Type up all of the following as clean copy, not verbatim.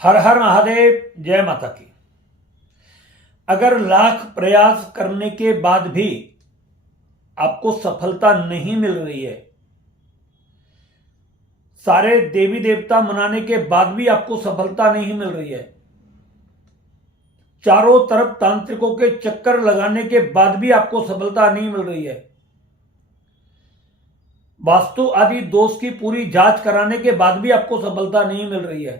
हर हर महादेव, जय माता की। अगर लाख प्रयास करने के बाद भी आपको सफलता नहीं मिल रही है, सारे देवी देवता मनाने के बाद भी आपको सफलता नहीं मिल रही है, चारों तरफ तांत्रिकों के चक्कर लगाने के बाद भी आपको सफलता नहीं मिल रही है, वास्तु आदि दोष की पूरी जांच कराने के बाद भी आपको सफलता नहीं मिल रही है,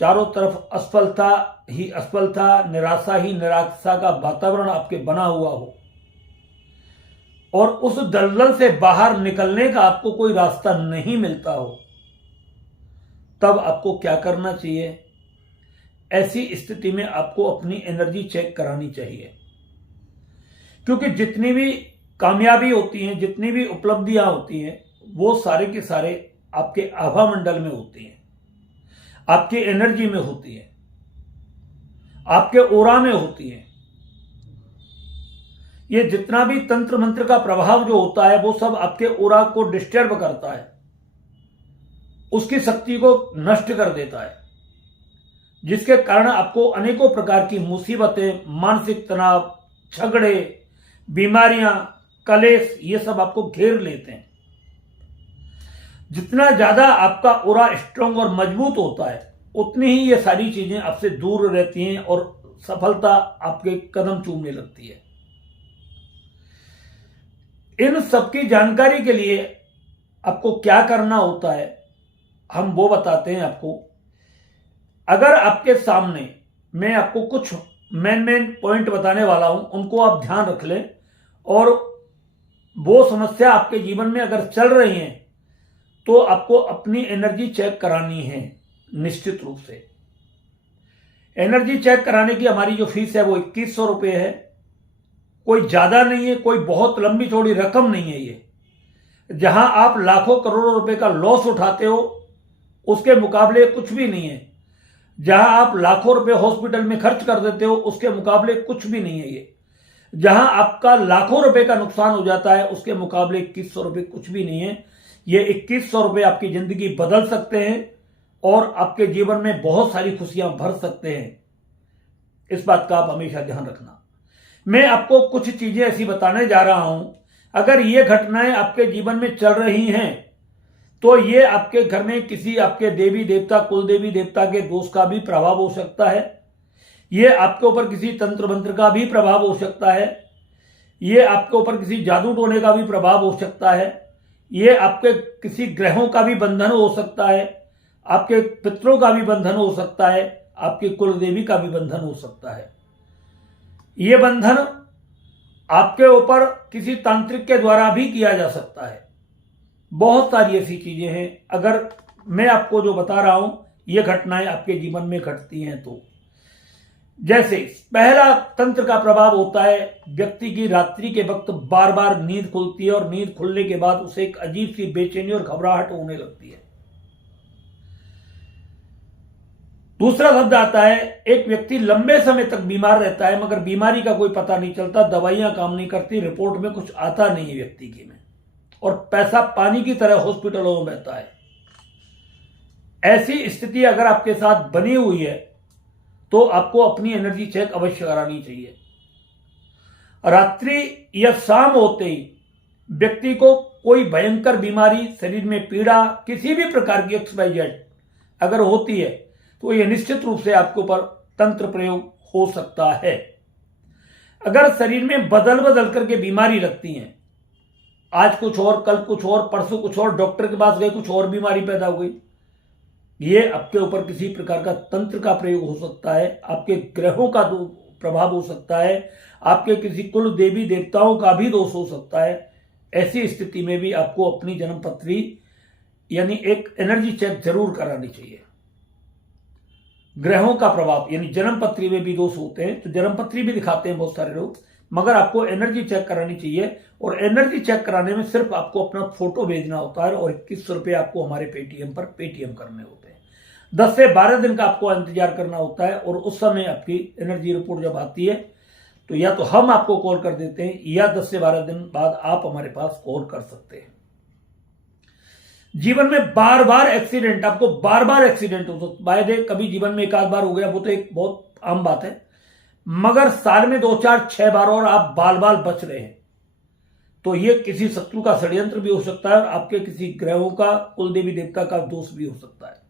चारों तरफ असफलता ही असफलता, निराशा ही निराशा का वातावरण आपके बना हुआ हो और उस दलदल से बाहर निकलने का आपको कोई रास्ता नहीं मिलता हो, तब आपको क्या करना चाहिए? ऐसी स्थिति में आपको अपनी एनर्जी चेक करानी चाहिए, क्योंकि जितनी भी कामयाबी होती है, जितनी भी उपलब्धियां होती हैं, वो सारे के सारे आपके आभा मंडल में होती हैं, आपकी एनर्जी में होती है, आपके ओरा में होती है। ये जितना भी तंत्र मंत्र का प्रभाव जो होता है, वो सब आपके ओरा को डिस्टर्ब करता है, उसकी शक्ति को नष्ट कर देता है, जिसके कारण आपको अनेकों प्रकार की मुसीबतें, मानसिक तनाव, झगड़े, बीमारियां, कलेश, ये सब आपको घेर लेते हैं। जितना ज्यादा आपका ओरा स्ट्रांग और मजबूत होता है, उतनी ही ये सारी चीजें आपसे दूर रहती हैं और सफलता आपके कदम चूमने लगती है। इन सबकी जानकारी के लिए आपको क्या करना होता है, हम वो बताते हैं आपको। अगर आपके सामने मैं आपको कुछ मेन पॉइंट बताने वाला हूं, उनको आप ध्यान रख लें, और वो समस्या आपके जीवन में अगर चल रही है तो आपको अपनी एनर्जी चेक करानी है निश्चित रूप से। एनर्जी चेक कराने की हमारी जो फीस है वो 2100 रुपये है। कोई ज्यादा नहीं है, कोई बहुत लंबी चौड़ी रकम नहीं है। ये जहां आप लाखों करोड़ों रुपए का लॉस उठाते हो, उसके मुकाबले कुछ भी नहीं है। जहां आप लाखों रुपए हॉस्पिटल में खर्च कर देते हो, उसके मुकाबले कुछ भी नहीं है। ये जहां आपका लाखों रुपए का नुकसान हो जाता है, उसके मुकाबले 2100 रुपये कुछ भी नहीं है। ये 2100 रुपये आपकी जिंदगी बदल सकते हैं और आपके जीवन में बहुत सारी खुशियां भर सकते हैं। इस बात का आप हमेशा ध्यान रखना। मैं आपको कुछ चीजें ऐसी बताने जा रहा हूं, अगर ये घटनाएं आपके जीवन में चल रही हैं तो ये आपके घर में किसी आपके देवी देवता, कुल देवी देवता के दोष का भी प्रभाव हो सकता है। ये आपके ऊपर किसी तंत्र मंत्र का भी प्रभाव हो सकता है। ये आपके ऊपर किसी जादू टोने का भी प्रभाव हो सकता है। ये आपके किसी ग्रहों का भी बंधन हो सकता है। आपके पितरों का भी बंधन हो सकता है। आपके कुल देवी का भी बंधन हो सकता है। ये बंधन आपके ऊपर किसी तांत्रिक के द्वारा भी किया जा सकता है। बहुत सारी ऐसी चीजें हैं। अगर मैं आपको जो बता रहा हूं, ये घटनाएं आपके जीवन में घटती हैं तो, जैसे पहला तंत्र का प्रभाव होता है, व्यक्ति की रात्रि के वक्त बार बार नींद खुलती है और नींद खुलने के बाद उसे एक अजीब सी बेचैनी और घबराहट होने लगती है। दूसरा शब्द आता है, एक व्यक्ति लंबे समय तक बीमार रहता है मगर बीमारी का कोई पता नहीं चलता, दवाइयां काम नहीं करती, रिपोर्ट में कुछ आता नहीं है व्यक्ति की में, और पैसा पानी की तरह हॉस्पिटलों में बहता है। ऐसी स्थिति अगर आपके साथ बनी हुई है तो आपको अपनी एनर्जी चेक अवश्य करानी चाहिए। रात्रि या शाम होते ही व्यक्ति को कोई भयंकर बीमारी, शरीर में पीड़ा, किसी भी प्रकार की XYZ अगर होती है तो यह निश्चित रूप से आपके ऊपर तंत्र प्रयोग हो सकता है। अगर शरीर में बदल बदल करके बीमारी लगती है, आज कुछ और, कल कुछ और, परसों कुछ और, डॉक्टर के पास गए, कुछ और बीमारी पैदा हो गई, ये आपके ऊपर किसी प्रकार का तंत्र का प्रयोग हो सकता है। आपके ग्रहों का प्रभाव हो सकता है। आपके किसी कुल देवी देवताओं का भी दोष हो सकता है। ऐसी स्थिति में भी आपको अपनी जन्म पत्री यानी एक एनर्जी चेक जरूर करानी चाहिए। ग्रहों का प्रभाव यानी जन्म पत्री में भी दोष होते हैं तो जन्म पत्री भी दिखाते हैं बहुत सारे लोग, मगर आपको एनर्जी चेक करानी चाहिए। और एनर्जी चेक कराने में सिर्फ आपको अपना फोटो भेजना होता है और 2100 रुपये आपको हमारे पेटीएम पर पेटीएम करने होते हैं। 10 से 12 दिन का आपको इंतजार करना होता है और उस समय आपकी एनर्जी रिपोर्ट जब आती है तो या तो हम आपको कॉल कर देते हैं या 10 से 12 दिन बाद आप हमारे पास कॉल कर सकते हैं। जीवन में बार बार एक्सीडेंट, आपको बार बार एक्सीडेंट हो सकता, बाय द कभी जीवन में एक आध बार हो गया वो तो एक बहुत आम बात है, मगर साल में 2 4 6 बार और आप बाल बाल बच रहे हैं, तो ये किसी शत्रु का षड्यंत्र भी हो सकता है और आपके किसी ग्रहों का, कुल देवी देवता का दोष भी हो सकता है।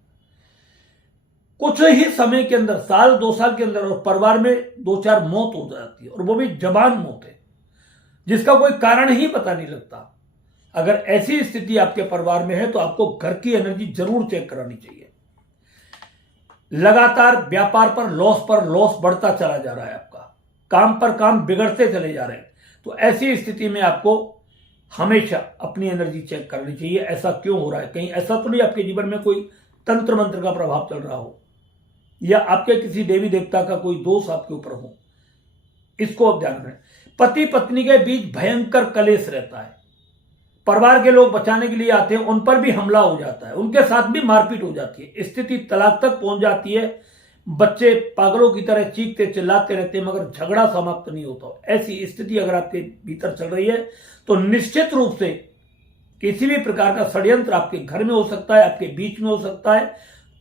कुछ ही समय के अंदर, साल 2 साल के अंदर, और परिवार में 2 4 मौत हो जाती है, और वो भी जवान मौत है जिसका कोई कारण ही पता नहीं लगता। अगर ऐसी स्थिति आपके परिवार में है तो आपको घर की एनर्जी जरूर चेक करानी चाहिए। लगातार व्यापार पर लॉस बढ़ता चला जा रहा है, आपका काम पर काम बिगड़ते चले जा रहे हैं, तो ऐसी स्थिति में आपको हमेशा अपनी एनर्जी चेक करनी चाहिए। ऐसा क्यों हो रहा है? कहीं ऐसा तो नहीं आपके जीवन में कोई तंत्र मंत्र का प्रभाव चल रहा हो, या आपके किसी देवी देवता का कोई दोष आपके ऊपर हो, इसको आप ध्यान रखें। पति पत्नी के बीच भयंकर कलेश रहता है, परिवार के लोग बचाने के लिए आते हैं, उन पर भी हमला हो जाता है, उनके साथ भी मारपीट हो जाती है, स्थिति तलाक तक पहुंच जाती है, बच्चे पागलों की तरह चीखते चिल्लाते रहते हैं मगर झगड़ा समाप्त नहीं होता। ऐसी स्थिति अगर आपके भीतर चल रही है तो निश्चित रूप से किसी भी प्रकार का षड्यंत्र आपके घर में हो सकता है, आपके बीच में हो सकता है,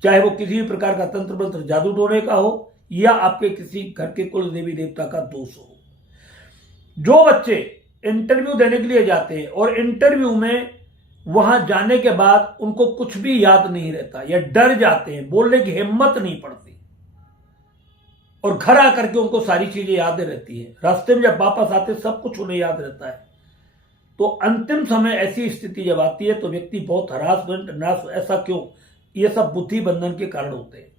चाहे वो किसी भी प्रकार का तंत्र मंत्र जादू टोने का हो या आपके किसी घर के कुल देवी देवता का दोष हो। जो बच्चे इंटरव्यू देने के लिए जाते हैं और इंटरव्यू में वहां जाने के बाद उनको कुछ भी याद नहीं रहता या डर जाते हैं, बोलने की हिम्मत नहीं पड़ती और घर आकर के उनको सारी चीजें याद रहती है, रास्ते में जब वापस आते सब कुछ उन्हें याद रहता है, तो अंतिम समय ऐसी स्थिति जब आती है तो व्यक्ति बहुत हरासमेंट नाश। ऐसा क्यों? ये सब बुद्धि बंधन के कारण होते हैं।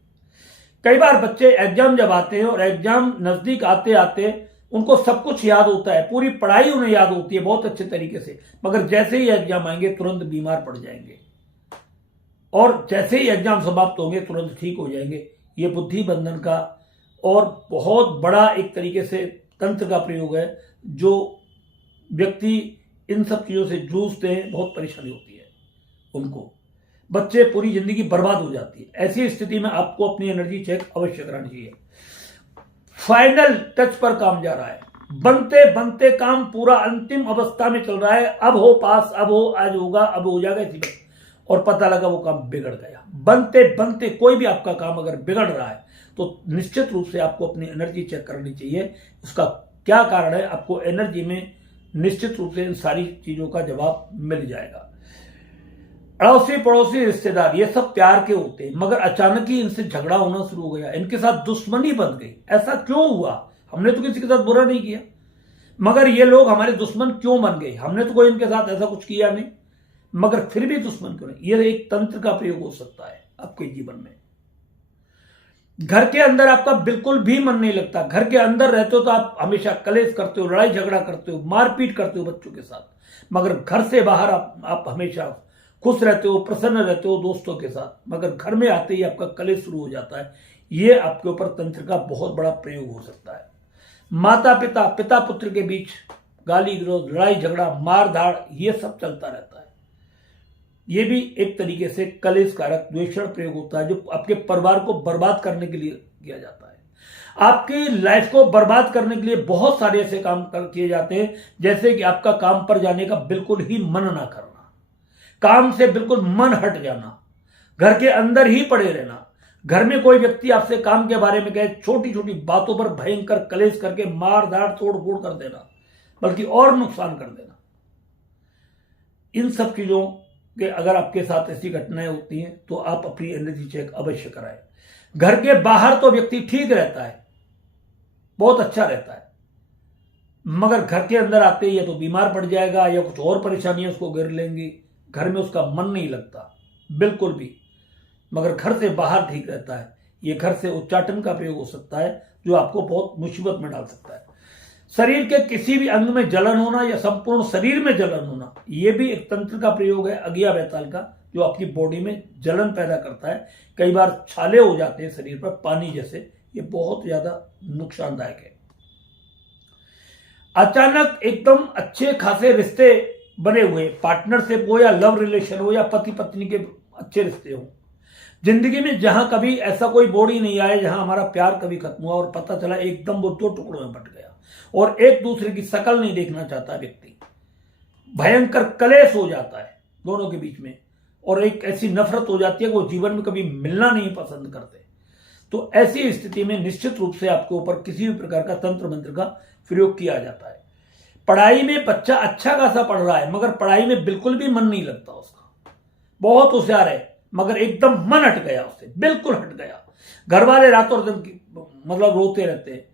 कई बार बच्चे एग्जाम जब आते हैं और एग्जाम नजदीक आते आते उनको सब कुछ याद होता है, पूरी पढ़ाई उन्हें याद होती है बहुत अच्छे तरीके से, मगर जैसे ही एग्जाम आएंगे तुरंत बीमार पड़ जाएंगे और जैसे ही एग्जाम समाप्त होंगे तुरंत ठीक हो जाएंगे। ये बुद्धि बंधन का और बहुत बड़ा एक तरीके से तंत्र का प्रयोग है, जो व्यक्ति इन सब चीजों से जूझते हैं बहुत परेशानी होती है उनको, बच्चे पूरी जिंदगी बर्बाद हो जाती है। ऐसी स्थिति में आपको अपनी एनर्जी चेक अवश्य करानी चाहिए। फाइनल टच पर काम जा रहा है, बनते बनते काम पूरा अंतिम अवस्था में चल रहा है, अब हो पास, अब हो, आज होगा, अब हो जाएगा, इसी पर, और पता लगा वो काम बिगड़ गया। बनते बनते कोई भी आपका काम अगर बिगड़ रहा है तो निश्चित रूप से आपको अपनी एनर्जी चेक करनी चाहिए। उसका क्या कारण है, आपको एनर्जी में निश्चित रूप से इन सारी चीजों का जवाब मिल जाएगा। अड़ोसी पड़ोसी रिश्तेदार ये सब प्यार के होते हैं, मगर अचानक ही इनसे झगड़ा होना शुरू हो गया, इनके साथ दुश्मनी बन गई। ऐसा क्यों हुआ? हमने तो किसी के साथ बुरा नहीं किया, मगर ये लोग हमारे दुश्मन क्यों बन गए? हमने तो कोई इनके साथ ऐसा कुछ किया नहीं, मगर फिर भी दुश्मन क्यों नहीं? ये एक तंत्र का प्रयोग हो सकता है आपके जीवन में। घर के अंदर आपका बिल्कुल भी मन नहीं लगता, घर के अंदर रहते हो तो आप हमेशा कलेश करते हो, लड़ाई झगड़ा करते हो, मारपीट करते हो बच्चों के साथ, मगर घर से बाहर आप हमेशा खुश रहते हो, प्रसन्न रहते हो दोस्तों के साथ, मगर घर में आते ही आपका कलेश शुरू हो जाता है। ये आपके ऊपर तंत्र का बहुत बड़ा प्रयोग हो सकता है। माता पिता, पिता पुत्र के बीच गाली गलौज, लड़ाई झगड़ा, मार धाड़, ये सब चलता रहता है। ये भी एक तरीके से कलेश कारक द्वेषण प्रयोग होता है, जो आपके परिवार को बर्बाद करने के लिए किया जाता है। आपकी लाइफ को बर्बाद करने के लिए बहुत सारे ऐसे काम किए जाते हैं, जैसे कि आपका काम पर जाने का बिल्कुल ही मन ना करना, काम से बिल्कुल मन हट जाना, घर के अंदर ही पड़े रहना, घर में कोई व्यक्ति आपसे काम के बारे में कहे, छोटी छोटी बातों पर भयंकर कलेश करके मार धाड़ तोड़ फोड़ कर देना, बल्कि और नुकसान कर देना। इन सब चीजों के अगर आपके साथ ऐसी घटनाएं होती हैं तो आप अपनी एनर्जी चेक अवश्य कराएं। घर के बाहर तो व्यक्ति ठीक रहता है, बहुत अच्छा रहता है, मगर घर के अंदर आते ही या तो बीमार पड़ जाएगा या कुछ और परेशानियां उसको घेर लेंगी, घर में उसका मन नहीं लगता बिल्कुल भी, मगर घर से बाहर ठीक रहता है। ये घर से उच्चाटन का प्रयोग हो सकता है जो आपको बहुत मुसीबत में डाल सकता है। शरीर के किसी भी अंग में जलन होना या संपूर्ण शरीर में जलन होना, यह भी एक तंत्र का प्रयोग है अगिया बैताल का, जो आपकी बॉडी में जलन पैदा करता है। कई बार छाले हो जाते हैं शरीर पर पानी जैसे, ये बहुत ज्यादा नुकसानदायक है। अचानक एकदम अच्छे खासे रिश्ते बने हुए, पार्टनरशिप हो या लव रिलेशन हो या पति पत्नी के अच्छे रिश्ते हो, जिंदगी में जहां कभी ऐसा कोई बॉडी नहीं आया जहां हमारा प्यार कभी खत्म हुआ और पता चला एकदम वो 2 टुकड़ों में बट गया और एक दूसरे की शकल नहीं देखना चाहता व्यक्ति, भयंकर कलेश हो जाता है दोनों के बीच में और एक ऐसी नफरत हो जाती है कि वो जीवन में कभी मिलना नहीं पसंद करते। तो ऐसी स्थिति में निश्चित रूप से आपके ऊपर किसी भी प्रकार का तंत्र मंत्र का प्रयोग किया जाता है। पढ़ाई में बच्चा अच्छा खासा पढ़ रहा है मगर पढ़ाई में बिल्कुल भी मन नहीं लगता उसका, बहुत होशियार है मगर एकदम मन हट गया उससे, बिल्कुल हट गया। घर वाले रातों दिन मतलब रोते रहते हैं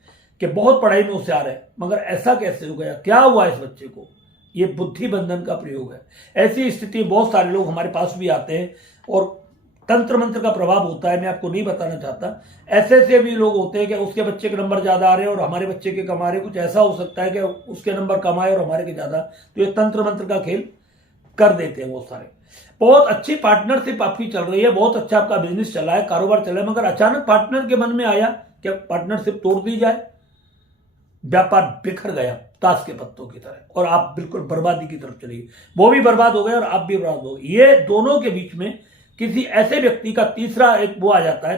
कि बहुत पढ़ाई में होशियार है मगर ऐसा कैसे हो गया, क्या हुआ इस बच्चे को। ये बुद्धि बंधन का प्रयोग है। ऐसी स्थिति बहुत सारे लोग हमारे पास भी आते हैं और तंत्र मंत्र का प्रभाव होता है, मैं आपको नहीं बताना चाहता। ऐसे भी लोग होते हैं कि उसके बच्चे के नंबर ज्यादा आ रहे हैं और हमारे बच्चे के कम आ रहे हैं। कुछ ऐसा हो सकता है कि उसके नंबर कम आए और हमारे के ज्यादा, तो ये तंत्र मंत्र का खेल कर देते हैं बहुत सारे। बहुत अच्छी पार्टनरशिप आपकी चल रही है, बहुत अच्छा आपका बिजनेस चला है, कारोबार चला है, मगर अचानक पार्टनर के मन में आया क्या पार्टनरशिप तोड़ दी जाए, व्यापार बिखर गया ताश के पत्तों की तरह और आप बिल्कुल बर्बादी की तरफ चले गए। वो भी बर्बाद हो गए और आप भी बर्बाद हो गए। ये दोनों के बीच में किसी ऐसे व्यक्ति का तीसरा एक वो आ जाता है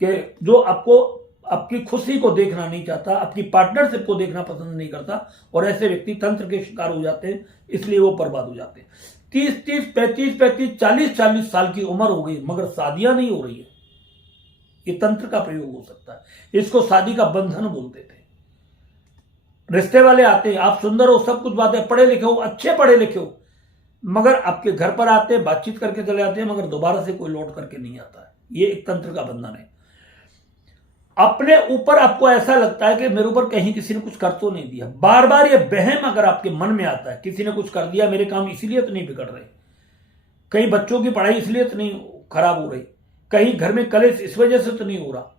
कि जो आपको आपकी खुशी को देखना नहीं चाहता, आपकी पार्टनरशिप को देखना पसंद नहीं करता, और ऐसे व्यक्ति तंत्र के शिकार हो जाते हैं, इसलिए वो बर्बाद हो जाते हैं। 30-30, 35-35, 40-40 साल की उम्र हो गई मगर शादियां नहीं हो रही है। ये तंत्र का प्रयोग हो सकता है, इसको शादी का बंधन बोलते थे। रिश्ते वाले आते हैं, आप सुंदर हो, सब कुछ बातें, पढ़े लिखे हो, अच्छे पढ़े लिखे हो, मगर आपके घर पर आते हैं, बातचीत करके चले जाते हैं, मगर दोबारा से कोई लौट करके नहीं आता है। ये एक तंत्र का बंधन है। अपने ऊपर आपको ऐसा लगता है कि मेरे ऊपर कहीं किसी ने कुछ कर तो नहीं दिया। बार बार ये वहम अगर आपके मन में आता है, किसी ने कुछ कर दिया, मेरे काम इसीलिए तो नहीं बिगड़ रहे, कहीं बच्चों की पढ़ाई इसलिए तो नहीं खराब हो रही, कहीं घर में कलेश इस वजह से तो नहीं हो रहा,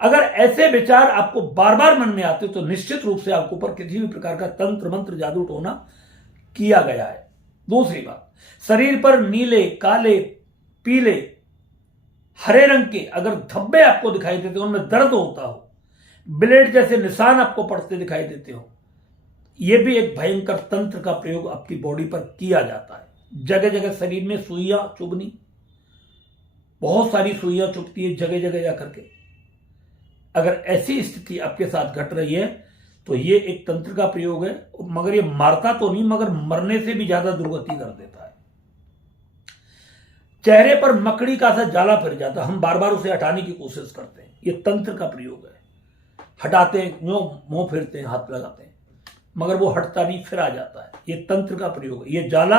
अगर ऐसे विचार आपको बार बार मन में आते तो निश्चित रूप से आपके ऊपर किसी भी प्रकार का तंत्र मंत्र जादू टोना किया गया है। दूसरी बात, शरीर पर नीले, काले, पीले, हरे रंग के अगर धब्बे आपको दिखाई देते हो, उनमें दर्द होता हो, ब्लेड जैसे निशान आपको पड़ते दिखाई देते हो, यह भी एक भयंकर तंत्र का प्रयोग आपकी बॉडी पर किया जाता है। जगह जगह शरीर में सुइयां चुभनी, बहुत सारी सुइयां चुभती है जगह जगह जाकर के। अगर ऐसी स्थिति आपके साथ घट रही है तो ये एक तंत्र का प्रयोग है, मगर ये मारता तो नहीं, मगर मरने से भी ज्यादा दुर्गति कर देता है। चेहरे पर मकड़ी का सा जाला फिर जाता, हम बार बार उसे हटाने की कोशिश करते हैं, ये तंत्र का प्रयोग है। हटाते हैं, मुंह फेरते हैं, हाथ लगाते हैं, मगर वो हटता नहीं, फिर आ जाता है। ये तंत्र का प्रयोग है। ये जाला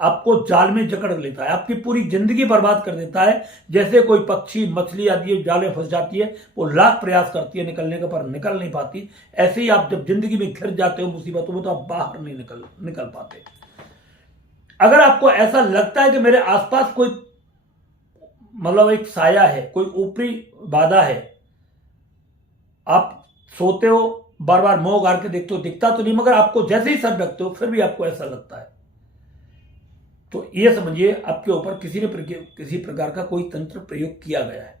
आपको जाल में जकड़ लेता है, आपकी पूरी जिंदगी बर्बाद कर देता है। जैसे कोई पक्षी, मछली आदि जाले फंस जाती है, वो लाख प्रयास करती है निकलने का पर निकल नहीं पाती, ऐसे ही आप जब जिंदगी में घिर जाते हो मुसीबतों में तो आप बाहर नहीं निकल पाते। अगर आपको ऐसा लगता है कि मेरे आसपास कोई मतलब एक साया है, कोई ऊपरी बाधा है, आप सोते हो, बार बार मुंह गाड़ के देखते हो, दिखता तो नहीं, मगर आपको जैसे ही सर रखते हो फिर भी आपको ऐसा लगता है, तो यह समझिए आपके ऊपर किसी प्रकार का कोई तंत्र प्रयोग किया गया है।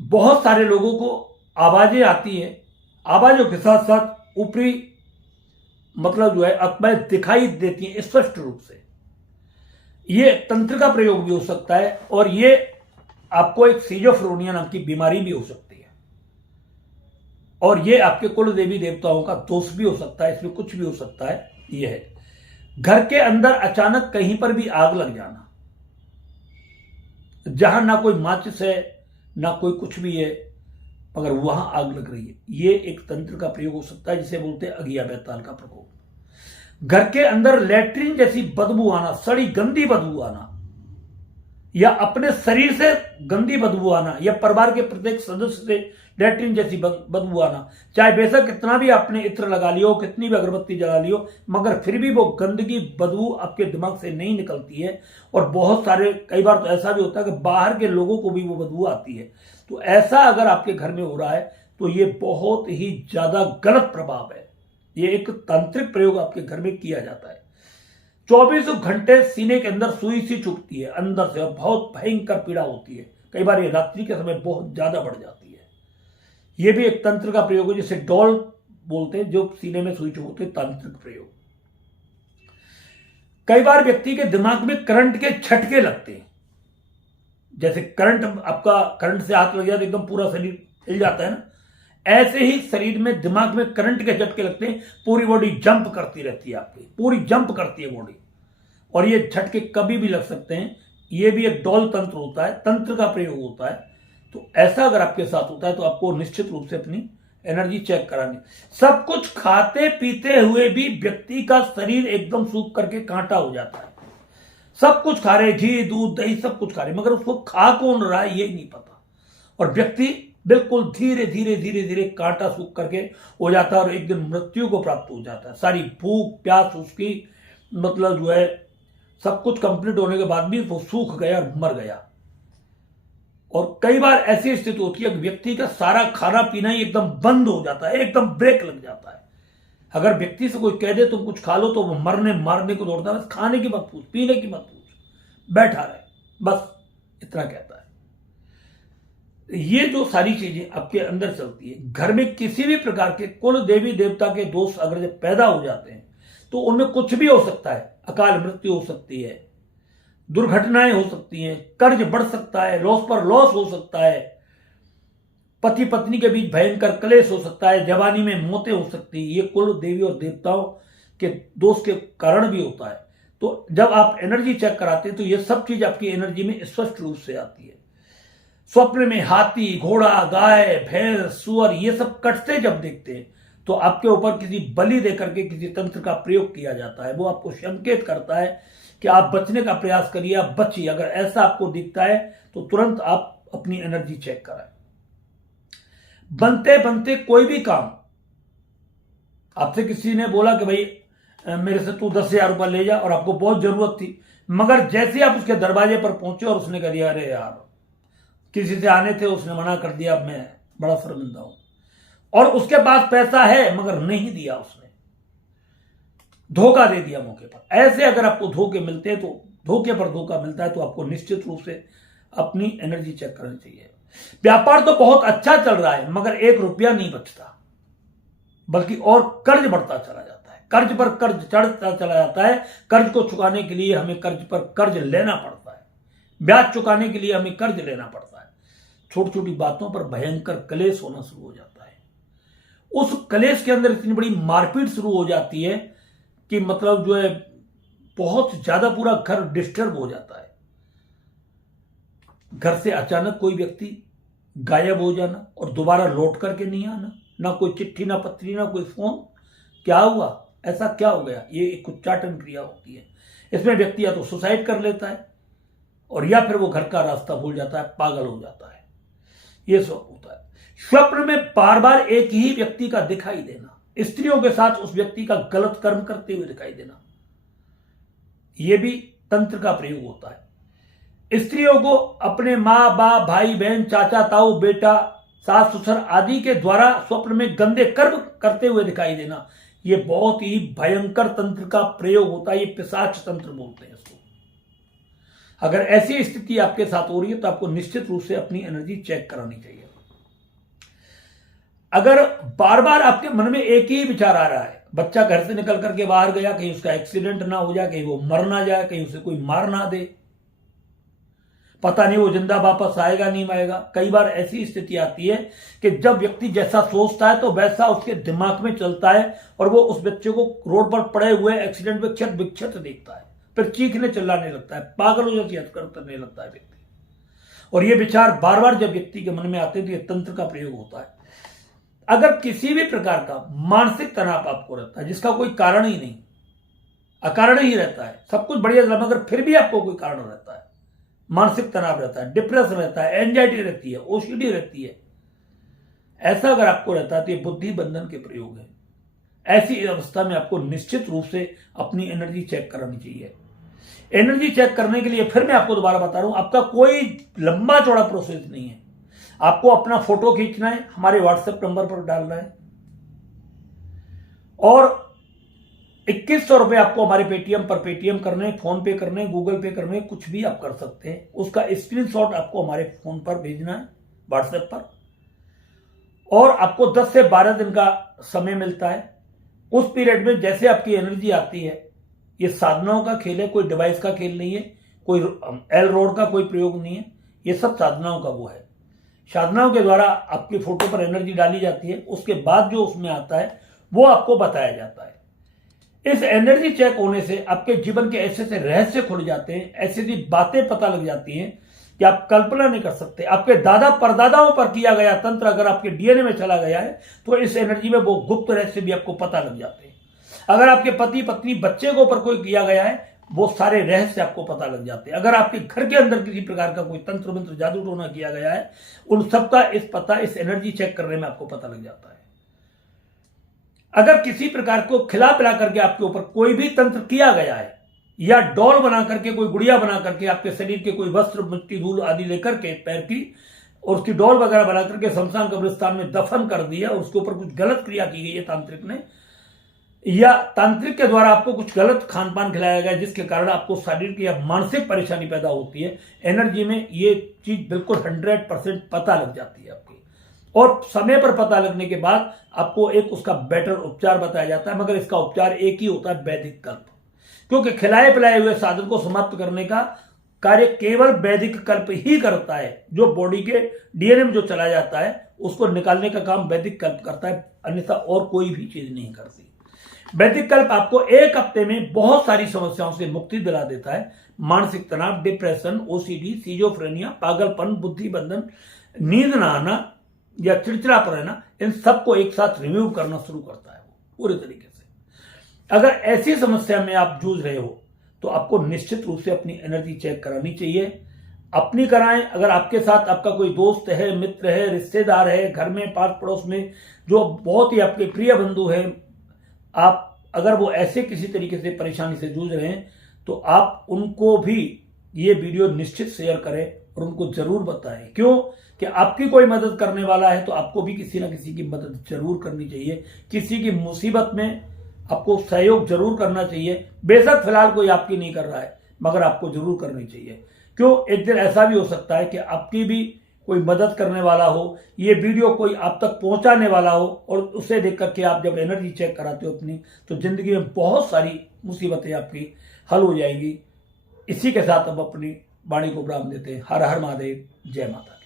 बहुत सारे लोगों को आवाजें आती हैं, आवाजों के साथ साथ ऊपरी मतलब जो है आत्माएं दिखाई देती हैं स्पष्ट रूप से। ये तंत्र का प्रयोग भी हो सकता है और ये आपको एक सिजोफ्रेनिया नाम की बीमारी भी हो सकती है, और ये आपके कुल देवी देवताओं का दोष भी हो सकता है। इसमें कुछ भी हो सकता है। ये है घर के अंदर अचानक कहीं पर भी आग लग जाना, जहां ना कोई माचिस है ना कोई कुछ भी है, मगर वहां आग लग रही है, ये एक तंत्र का प्रयोग हो सकता है, जिसे बोलते हैं अगिया बैताल का प्रकोप। घर के अंदर लैट्रिन जैसी बदबू आना, सड़ी गंदी बदबू आना, या अपने शरीर से गंदी बदबू आना, या परिवार के प्रत्येक सदस्य से लैट्रिन जैसी बदबू आना, चाहे बेशक कितना भी आपने इत्र लगा लियो, कितनी भी अगरबत्ती जला लियो, मगर फिर भी वो गंदगी बदबू आपके दिमाग से नहीं निकलती है। और बहुत सारे कई बार तो ऐसा भी होता है कि बाहर के लोगों को भी वो बदबू आती है। तो ऐसा अगर आपके घर में हो रहा है तो ये बहुत ही ज्यादा गलत प्रभाव है। ये एक तांत्रिक प्रयोग आपके घर में किया जाता है। 24 घंटे सीने के अंदर सुई सी चुभती है अंदर से, और बहुत भयंकर पीड़ा होती है। कई बार ये रात्रि के समय बहुत ज्यादा बढ़ जाती है। ये भी एक तंत्र का प्रयोग है, जिसे डॉल बोलते हैं, जो सीने में सुई चुभते हैं, तांत्रिक प्रयोग। कई बार व्यक्ति के दिमाग में करंट के झटके लगते हैं, जैसे करंट से हाथ लग जाए तो एकदम पूरा शरीर हिल जाता है ना, ऐसे ही शरीर में दिमाग में करंट के झटके लगते हैं, पूरी बॉडी जंप करती रहती है, आपकी पूरी जंप करती है बॉडी, और ये झटके कभी भी लग सकते हैं। ये भी एक डॉल तंत्र होता है, तंत्र का प्रयोग होता है। तो ऐसा अगर आपके साथ होता है तो आपको निश्चित रूप से अपनी एनर्जी चेक करानी। सब कुछ खाते पीते हुए भी व्यक्ति का शरीर एकदम सूख करके कांटा हो जाता है। सब कुछ खा रहे, घी दूध दही सब कुछ खा रहे, मगर उसको खा कौन रहा है ये नहीं पता। और व्यक्ति बिल्कुल धीरे धीरे धीरे धीरे कांटा सूख करके हो जाता है और एक दिन मृत्यु को प्राप्त हो जाता है। सारी भूख प्यास उसकी मतलब जो है सब कुछ कंप्लीट होने के बाद भी वो सूख गया और मर गया। और कई बार ऐसी स्थिति होती है कि व्यक्ति का सारा खाना पीना ही एकदम बंद हो जाता है, एकदम ब्रेक लग जाता है। अगर व्यक्ति से कोई कह दे तुम कुछ खा लो तो वो मरने मारने को दौड़ता है। बस खाने की मत पूछ, पीने की मत पूछ, बैठा रहे, बस इतना कहता है। ये जो सारी चीजें आपके अंदर चलती है, घर में किसी भी प्रकार के कुल देवी देवता के दोष अगर जब पैदा हो जाते हैं तो उनमें कुछ भी हो सकता है। अकाल मृत्यु हो सकती है, दुर्घटनाएं हो सकती हैं, कर्ज बढ़ सकता है, लॉस पर लॉस हो सकता है, पति पत्नी के बीच भयंकर क्लेश हो सकता है, जवानी में मौतें हो सकती है। ये कुल देवी और देवताओं के दोष के कारण भी होता है। तो जब आप एनर्जी चेक कराते हैं तो ये सब चीज आपकी एनर्जी में स्पष्ट रूप से आती है। स्वप्न में हाथी घोड़ा गाय भैंस सुअर ये सब कटते जब देखते हैं तो आपके ऊपर किसी बलि देकर के किसी तंत्र का प्रयोग किया जाता है। वो आपको संकेत करता है कि आप बचने का प्रयास करिए, आप बचिए। अगर ऐसा आपको दिखता है तो तुरंत आप अपनी एनर्जी चेक कराएं। बनते बनते कोई भी काम, आपसे किसी ने बोला कि भाई मेरे से तू 10,000 रुपया ले जा और आपको बहुत जरूरत थी, मगर जैसे आप उसके दरवाजे पर पहुंचे और उसने कह दिया अरे यार किसी से आने थे उसने मना कर दिया, अब मैं बड़ा शर्मिंदा हूं, और उसके पास पैसा है मगर नहीं दिया, उसने धोखा दे दिया मौके पर। ऐसे अगर आपको धोखे मिलते हैं तो धोखे पर धोखा मिलता है तो आपको निश्चित रूप से अपनी एनर्जी चेक करनी चाहिए। व्यापार तो बहुत अच्छा चल रहा है मगर 1 रुपया नहीं बचता, बल्कि और कर्ज बढ़ता चला जाता है, कर्ज पर कर्ज चढ़ता चला जाता है। कर्ज को चुकाने के लिए हमें कर्ज पर कर्ज लेना पड़ता है, ब्याज चुकाने के लिए हमें कर्ज लेना पड़ता है। छोटी छोटी बातों पर भयंकर क्लेश होना शुरू हो जाता है। उस क्लेश के अंदर इतनी बड़ी मारपीट शुरू हो जाती है कि मतलब जो है बहुत ज्यादा पूरा घर डिस्टर्ब हो जाता है। घर से अचानक कोई व्यक्ति गायब हो जाना और दोबारा लौट करके नहीं आना, ना कोई चिट्ठी ना पत्री ना कोई फोन। क्या हुआ, ऐसा क्या हो गया, ये एक उच्चाटन क्रिया होती है। इसमें व्यक्ति या तो सुसाइड कर लेता है और या फिर वो घर का रास्ता भूल जाता है, पागल हो जाता है। ये सब होता है। स्वप्न में बार बार एक ही व्यक्ति का दिखाई देना, स्त्रियों के साथ उस व्यक्ति का गलत कर्म करते हुए दिखाई देना, यह भी तंत्र का प्रयोग होता है। स्त्रियों को अपने माँ बाप भाई बहन चाचा ताऊ बेटा सास ससुर आदि के द्वारा स्वप्न में गंदे कर्म करते हुए दिखाई देना, यह बहुत ही भयंकर तंत्र का प्रयोग होता है। ये पिशाच तंत्र बोलते हैं इसको। अगर ऐसी स्थिति आपके साथ हो रही है तो आपको निश्चित रूप से अपनी एनर्जी चेक करानी चाहिए। अगर बार बार आपके मन में एक ही विचार आ रहा है, बच्चा घर से निकल करके बाहर गया, कहीं उसका एक्सीडेंट ना हो जाए, कहीं वो मर ना जाए, कहीं उसे कोई मार ना दे, पता नहीं वो जिंदा वापस आएगा नहीं आएगा। कई बार ऐसी स्थिति आती है कि जब व्यक्ति जैसा सोचता है तो वैसा उसके दिमाग में चलता है और वो उस बच्चे को रोड पर पड़े हुए एक्सीडेंट में क्षत विक्षत देखता है, फिर चीखने चिल्लाने लगता है, पागलों जैसी हरकत करने लगता है व्यक्ति। और ये विचार बार बार जब व्यक्ति के मन में आते हैं तो ये तंत्र का प्रयोग होता है। अगर किसी भी प्रकार का मानसिक तनाव आपको रहता है जिसका कोई कारण ही नहीं, अकारण ही रहता है, सब कुछ बढ़िया चला मगर फिर भी आपको कोई कारण रहता है, मानसिक तनाव रहता है, डिप्रेशन रहता है, एंजाइटी रहती है, ओसीडी रहती है, ऐसा अगर आपको रहता है तो ये बुद्धि बंधन के प्रयोग है। ऐसी अवस्था में आपको निश्चित रूप से अपनी एनर्जी चेक करानी चाहिए। एनर्जी चेक करने के लिए फिर मैं आपको दोबारा बता रहा हूं, आपका कोई लंबा चौड़ा प्रोसेस नहीं है। आपको अपना फोटो खींचना है, हमारे व्हाट्सएप नंबर पर डालना है और 2100 रुपए आपको हमारे पेटीएम पर पेटीएम करने, फोन पे करने, गूगल पे करने, कुछ भी आप कर सकते हैं। उसका स्क्रीनशॉट आपको हमारे फोन पर भेजना है व्हाट्सएप पर, और आपको 10 से 12 दिन का समय मिलता है। उस पीरियड में जैसे आपकी एनर्जी आती है, ये साधनाओं का खेल है, कोई डिवाइस का खेल नहीं है, कोई एल रोड का कोई प्रयोग नहीं है, ये सब साधनाओं का वो है। साधनाओं के द्वारा आपकी फोटो पर एनर्जी डाली जाती है, उसके बाद जो उसमें आता है वो आपको बताया जाता है। इस एनर्जी चेक होने से आपके जीवन के ऐसे ऐसे रहस्य खुल जाते हैं, ऐसी ऐसी बातें पता लग जाती हैं कि आप कल्पना नहीं कर सकते। आपके दादा परदादाओं पर किया गया तंत्र अगर आपके डीएनए में चला गया है तो इस एनर्जी में वो गुप्त रहस्य भी आपको पता लग जाते हैं। अगर आपके पति पत्नी बच्चे के ऊपर कोई किया गया है वो सारे रहस्य आपको पता लग जाते हैं। अगर आपके घर के अंदर किसी प्रकार का कोई तंत्र मंत्र जादू टोना किया गया है उन सबका इस एनर्जी चेक करने में आपको पता लग जाता है। अगर किसी प्रकार को खिला पिला करके आपके ऊपर कोई भी तंत्र किया गया है या डॉल बना करके कोई गुड़िया बना करके आपके शरीर के कोई वस्त्र मिट्टी धूल आदि लेकर के पैर की और उसकी डॉल वगैरह बना करके शमशान कब्रिस्तान में दफन कर दिया और उसके ऊपर कुछ गलत क्रिया की गई है तांत्रिक ने या तांत्रिक के द्वारा आपको कुछ गलत खान पान खिलाया गया जिसके कारण आपको शारीरिक या मानसिक परेशानी पैदा होती है, एनर्जी में ये चीज बिल्कुल 100% पता लग जाती है आपकी। और समय पर पता लगने के बाद आपको एक उसका बेटर उपचार बताया जाता है, मगर इसका उपचार एक ही होता है, वैदिक कल्प। क्योंकि खिलाए पिलाए हुए साधन को समाप्त करने का कार्य केवल वैदिक कल्प ही करता है। जो बॉडी के डीएनए में जो चला जाता है उसको निकालने का काम वैदिक कल्प करता है, अन्यथा और कोई भी चीज नहीं करती। वैदिक कल्प आपको एक हफ्ते में बहुत सारी समस्याओं से मुक्ति दिला देता है। मानसिक तनाव, डिप्रेशन, ओसीडी, सीजोफ्रेनिया, पागलपन, बुद्धि बंधन, नींद न आना या चिड़चिड़ापन रहना, इन सबको एक साथ रिमूव करना शुरू करता है पूरे तरीके से। अगर ऐसी समस्या में आप जूझ रहे हो तो आपको निश्चित रूप से अपनी एनर्जी चेक करानी चाहिए। अपनी कराएं। अगर आपके साथ आपका कोई दोस्त है, मित्र है, रिश्तेदार है, घर में पास पड़ोस में जो बहुत ही आपके प्रिय बंधु हैं, आप अगर वो ऐसे किसी तरीके से परेशानी से जूझ रहे हैं तो आप उनको भी ये वीडियो निश्चित शेयर करें और उनको जरूर बताएं। क्यों कि आपकी कोई मदद करने वाला है तो आपको भी किसी ना किसी की मदद जरूर करनी चाहिए। किसी की मुसीबत में आपको सहयोग जरूर करना चाहिए। बेशक फिलहाल कोई आपकी नहीं कर रहा है मगर आपको जरूर करनी चाहिए। क्यों, एक दिन ऐसा भी हो सकता है कि आपकी भी कोई मदद करने वाला हो, ये वीडियो कोई आप तक पहुंचाने वाला हो और उसे देख करके आप जब एनर्जी चेक कराते हो अपनी तो जिंदगी में बहुत सारी मुसीबतें आपकी हल हो जाएंगी। इसी के साथ अब अपनी वाणी को विराम देते हैं। हर हर महादेव, जय माता।